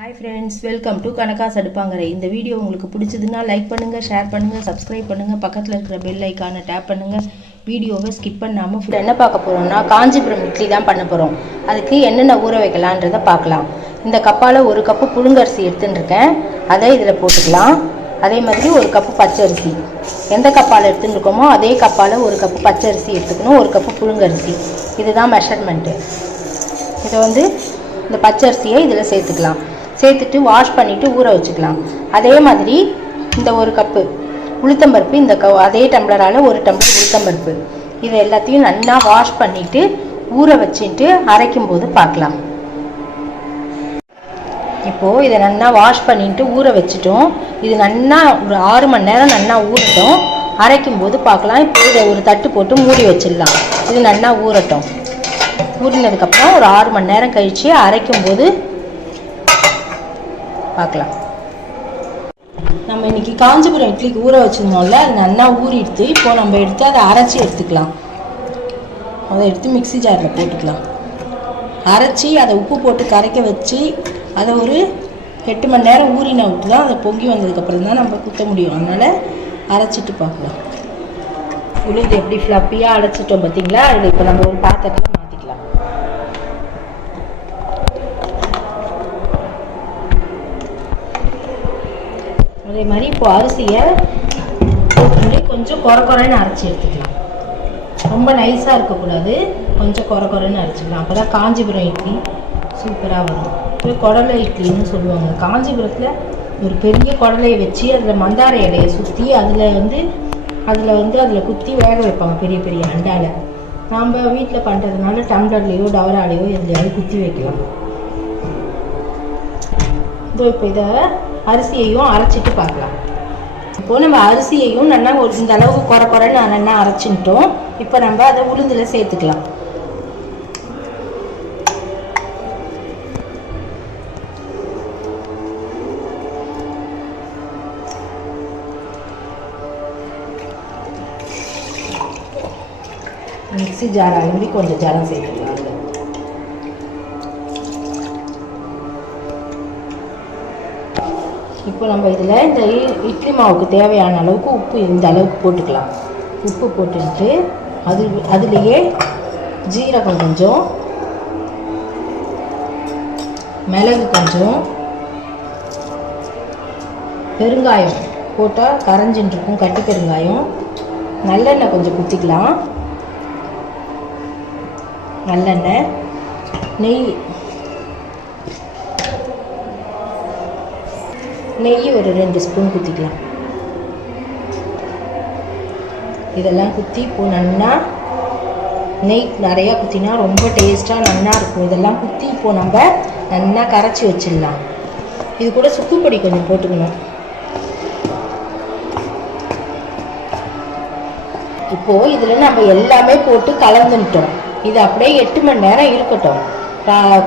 Hi friends, welcome to Kanakas Adupangare. இந்த video உங்களுக்கு பிடிச்சதுன்னா லைக் பண்ணுங்க, ஷேர் பண்ணுங்க, சப்ஸ்கிரைப் பண்ணுங்க, பக்கத்துல இருக்கிற பெல் ஐகானை டேப் பண்ணுங்க. வீடியோவை ஸ்கிப் பண்ணாம என்ன பார்க்க போறோம்னா காஞ்சிபுரம் இட்லி தான் பண்ண போறோம். அதுக்கு என்னென்ன ஊற வைக்கலாம்ன்றதை பார்க்கலாம். இந்த கப்பால ஒரு கப்பு புழுங்கரிசி எடுத்துட்டு இருக்கேன். அதை இதுல போட்டுக்கலாம். அதே மாதிரி ஒரு கப்பு பச்சரிசி. எந்த கப்பால எடுத்துட்டு இருக்கோமோ அதே கப்பால ஒரு கப்பு பச்சரிசி எடுத்துக்கணும், ஒரு கப்பு புழுங்கரிசி. இதுதான் மெஷர்மெண்ட். இதை இந்த பச்சரிசியை இதில் சேர்த்துக்கலாம். சேர்த்துட்டு வாஷ் பண்ணிவிட்டு ஊற வச்சுக்கலாம். அதே மாதிரி இந்த ஒரு கப்பு உளுத்தம்பருப்பு, இந்த அதே டம்ளரால் ஒரு டம்ளர் உளுத்தம்பருப்பு, இதை எல்லாத்தையும் நல்லா வாஷ் பண்ணிவிட்டு ஊற வச்சுட்டு அரைக்கும் போது பார்க்கலாம். இப்போது இதை நல்லா வாஷ் பண்ணிட்டு ஊற வச்சுட்டோம். இது நல்லா ஒரு 6 மணி நேரம் நல்லா ஊறட்டும். அரைக்கும் போது பார்க்கலாம். இப்போ இதை ஒரு தட்டு போட்டு மூடி வச்சிடலாம். இது நல்லா ஊறட்டும். ஊறினதுக்கப்புறம் ஒரு 6 மணி நேரம் கழித்து அரைக்கும் போது பார்க்கலாம். நம்ம இன்னைக்கு காஞ்சிபுரம் இட்லிக்கு ஊற வச்சுருந்தோம்ல, அது நல்லா ஊறிடுத்து. இப்போ நம்ம எடுத்து அதை அரைச்சி எடுத்துக்கலாம். அதை எடுத்து மிக்ஸி ஜாரில் போட்டுக்கலாம். அரைச்சி அதை உப்பு போட்டு கரைக்க வச்சு அதை ஒரு 8 மணி நேரம் ஊறின விட்டு தான் அதை பொங்கி வந்ததுக்கப்புறம் தான் நம்ம குத்த முடியும். அதனால் அரைச்சிட்டு பார்க்கலாம். உளுந்து எப்படி ஃப்ளப்பியாக அரைச்சிட்டோம் பார்த்தீங்களா? இது இப்போ நம்ம ஒரு பாத்திரத்தில் மாற்றிக்கலாம். அதே மாதிரி இப்போ அரிசியை கொஞ்சம் குறைன்னு அரைச்சி எடுத்துக்கலாம். ரொம்ப நைஸாக இருக்கக்கூடாது, கொஞ்சம் குறைன்னு அரைச்சிக்கலாம். அப்போ தான் காஞ்சிபுரம் இட்லி சூப்பராக வரும். இப்போ குடலை இட்லின்னு சொல்லுவாங்க. காஞ்சிபுரத்தில் ஒரு பெரிய குடலையை வச்சு அதில் மந்தார இலையை சுற்றி அதில் குத்தி வேக வைப்பாங்க பெரிய பெரிய அண்டாவில். நாம் வீட்டில் பண்ணுறதுனால டம்ளர்லேயோ டவராலேயோ எதுலையாவது குத்தி வைக்கலாம். இப்போ இதை அரிசியையும் அரைச்சிட்டு பார்க்கலாம். இப்போது நம்ம அரிசியையும் நல்லா இந்த அளவுக்கு குறைன்னு நல்லா அரைச்சிட்டோம். இப்போ நம்ம அதை உளுந்தில் சேர்த்துக்கலாம். மிக்ஸி ஜார் அழும்பி கொஞ்சம் ஜலம் சேர்த்துக்கலாம். இப்போ நம்ம இதில் இந்த இட்லி மாவுக்கு தேவையான அளவுக்கு உப்பு இந்த அளவுக்கு போட்டுக்கலாம். உப்பு போட்டுட்டு அதுலேயே ஜீரகம் கொஞ்சம், மிளகு கொஞ்சம், பெருங்காயம் போட்டால் கரைஞ்சின்னு இருக்கும், கட்டி பெருங்காயம், நல்லெண்ணெய் கொஞ்சம் ஊற்றிக்கலாம். நல்லெண்ணெய், நெய் ஒரு 2 ஸ்பூன் ஊற்றிக்கலாம். இதெல்லாம் ஊற்றி இப்போ நல்லா நெய் நிறையா ஊற்றினா ரொம்ப டேஸ்ட்டாக நல்லா இருக்கும். இதெல்லாம் ஊற்றி இப்போ நம்ம நல்லா கரைச்சி வச்சிடலாம். இது கூட சுக்கு பொடி கொஞ்சம் போட்டுக்கணும். இப்போது இதில் நம்ம எல்லாமே போட்டு கலந்துட்டோம். இது அப்படியே 8 மணி நேரம் இருக்கட்டும்.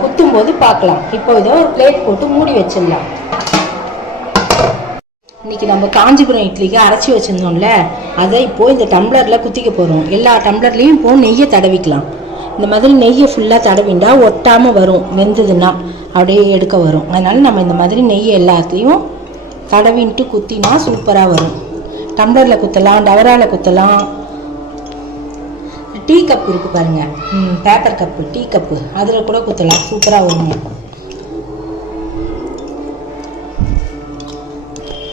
குத்தும் போது பார்க்கலாம். இப்போ இதை ஒரு பிளேட் போட்டு மூடி வச்சிடலாம். இன்றைக்கி நம்ம காஞ்சிபுரம் இட்லிக்கு அரைச்சி வச்சுருந்தோம்ல, அதை இப்போது இந்த டம்ளரில் குத்திக்க போகிறோம். எல்லா டம்ளர்லேயும் இப்போது நெய்யை தடவிக்கலாம். இந்த மாதிரி நெய்யை ஃபுல்லாக தடவிண்டா ஒட்டாமல் வரும். வெந்ததுன்னா அப்படியே எடுக்க வரும். அதனால் நம்ம இந்த மாதிரி நெய்யை எல்லாத்தையும் தடவின்ட்டு குத்தினா சூப்பராக வரும். டம்ளரில் குத்தலாம், டவரால் குத்தலாம், டீ கப் இருக்குது பாருங்கள், பேப்பர் கப்பு, டீ கப்பு, அதில் கூட குத்தலாம். சூப்பராக வரும்.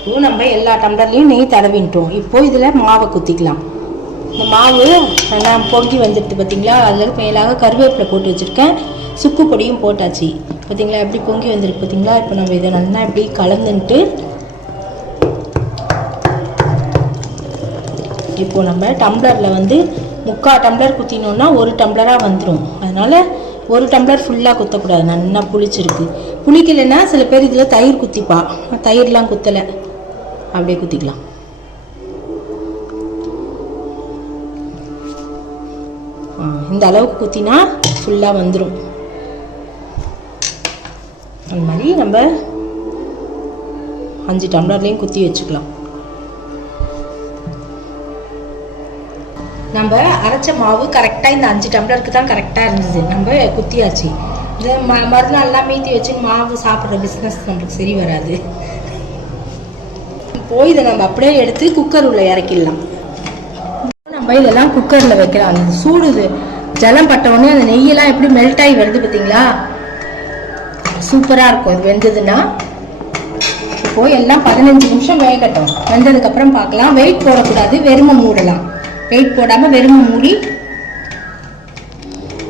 இப்போ நம்ம எல்லா டம்ளர்லையும் நெய் தடவிட்டோம். இப்போ இதில் மாவை குத்திக்கலாம். இந்த மாவு நல்லா பொங்கி வந்துடுது பார்த்தீங்களா? அதில் மேலாக கருவேப்பிலை போட்டு வச்சுருக்கேன். சுக்கு பொடியும் போட்டாச்சு பார்த்தீங்களா? எப்படி பொங்கி வந்துருக்கு பார்த்தீங்களா? இப்போ நம்ம இதை நல்லா இப்படி கலந்துட்டு இப்போ நம்ம டம்ளரில் 3/4 டம்ளர் குத்தினோன்னா 1 டம்ளராக வந்துடும். அதனால் 1 டம்ளர் ஃபுல்லாக குத்தக்கூடாது. நல்லா புளிச்சிருக்கு. புளிக்கலைன்னா சில பேர் இதில் தயிர் குத்திப்பா. தயிர்லாம் குத்தலை, அப்படியே குத்திக்கலாம். இந்த அளவுக்கு குத்தினா ஃபுல்லாக வந்துடும். அந்த மாதிரி நம்ம 5 டம்ளர்லேயும் குத்தி வச்சுக்கலாம். நம்ம அரைச்ச மாவு கரெக்டாக இந்த 5 டம்ளருக்கு தான் கரெக்டாக இருந்தது. நம்ம குத்தியாச்சு. இது மறுநாள்லாம் மீத்தி வச்சு மாவு சாப்பிட்ற பிஸ்னஸ் நம்மளுக்கு சரி வராது. இப்போ இதை நம்ம அப்படியே எடுத்து குக்கர் உள்ள இறக்கிடலாம். நம்ம இதெல்லாம் குக்கரில் வைக்கலாம். அந்த சூடு ஜலம் பட்ட உடனே அந்த நெய்யெல்லாம் எப்படி மெல்ட் ஆகி வருது பார்த்தீங்களா, சூப்பராக இருக்கும். இது வெந்ததுன்னா இப்போ எல்லாம் 15 நிமிஷம் வேகட்டும். வெந்ததுக்கப்புறம் பார்க்கலாம். வெயிட் போடக்கூடாது, வெறுமை மூடலாம். வெயிட் போடாமல் வெறுமை மூடி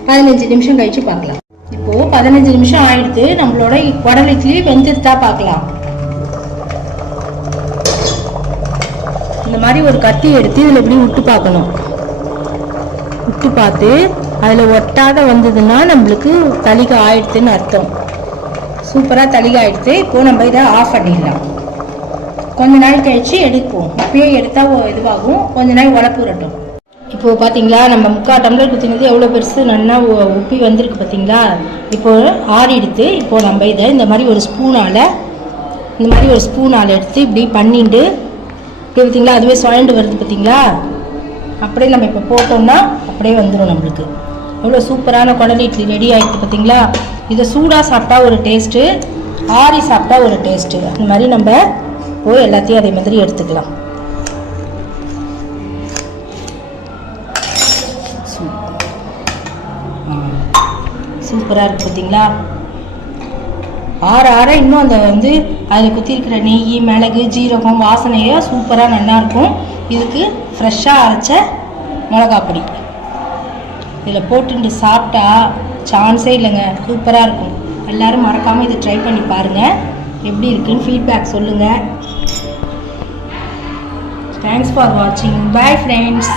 15 நிமிஷம் கழிச்சு பார்க்கலாம். இப்போ 15 நிமிஷம் ஆயிடுத்து. நம்மளோட குடல் இட்லி வெந்துட்டா பார்க்கலாம். இந்த மாதிரி ஒரு கத்தி எடுத்து இதில் எப்படி விட்டு பார்க்கணும். விட்டு பார்த்து அதில் ஒட்டாத வந்ததுன்னா நம்மளுக்கு தளிகை ஆயிடுத்துன்னு அர்த்தம். சூப்பராக தளிகை ஆயிடுத்து. இப்போ நம்ம இதை ஆஃப் பண்ணிடலாம். கொஞ்ச நாள் கழிச்சு எடுப்போம். அப்பயே எடுத்தால் இதுவாகும். கொஞ்ச நாள் உழப்பு விரட்டும். இப்போ பார்த்தீங்களா, நம்ம 3/4 டம்ளர் குத்தினது எவ்வளோ பெருசு நல்லா உப்பி வந்திருக்கு பார்த்தீங்களா. இப்போ ஆறிடுத்து. இப்போ நம்ம இதை இந்த மாதிரி ஒரு ஸ்பூனால் எடுத்து இப்படி பண்ணிட்டு இப்படி பார்த்தீங்களா, அதுவே சுழண்டு வருது பார்த்தீங்களா. அப்படியே நம்ம இப்போ போட்டோம்னா அப்படியே வந்துடும். நம்மளுக்கு எவ்வளோ சூப்பரான குடல் இட்லி ரெடி ஆகிடுது பார்த்தீங்களா. இதை சூடாக சாப்பிட்டா ஒரு டேஸ்ட்டு, ஆறி சாப்பிட்டா ஒரு டேஸ்ட்டு. அந்த மாதிரி நம்ம போய் எல்லாத்தையும் அதே மாதிரி எடுத்துக்கலாம். சூப்பராக இருக்குது பார்த்தீங்களா. ஆற இன்னும் அந்த அதில் குத்தி இருக்கிற நெய், மிளகு, ஜீரகம் வாசனையோ சூப்பராக நல்லாயிருக்கும். இதுக்கு ஃப்ரெஷ்ஷாக அரைச்ச மிளகாப்பொடி இதில் போட்டுட்டு சாப்பிட்டா சான்ஸே இல்லைங்க. சூப்பராக இருக்கும். எல்லோரும் மறக்காமல் இதை ட்ரை பண்ணி பாருங்கள். எப்படி இருக்குன்னு ஃபீட்பேக் சொல்லுங்கள். தேங்க்ஸ் ஃபார் வாட்சிங். Bye friends.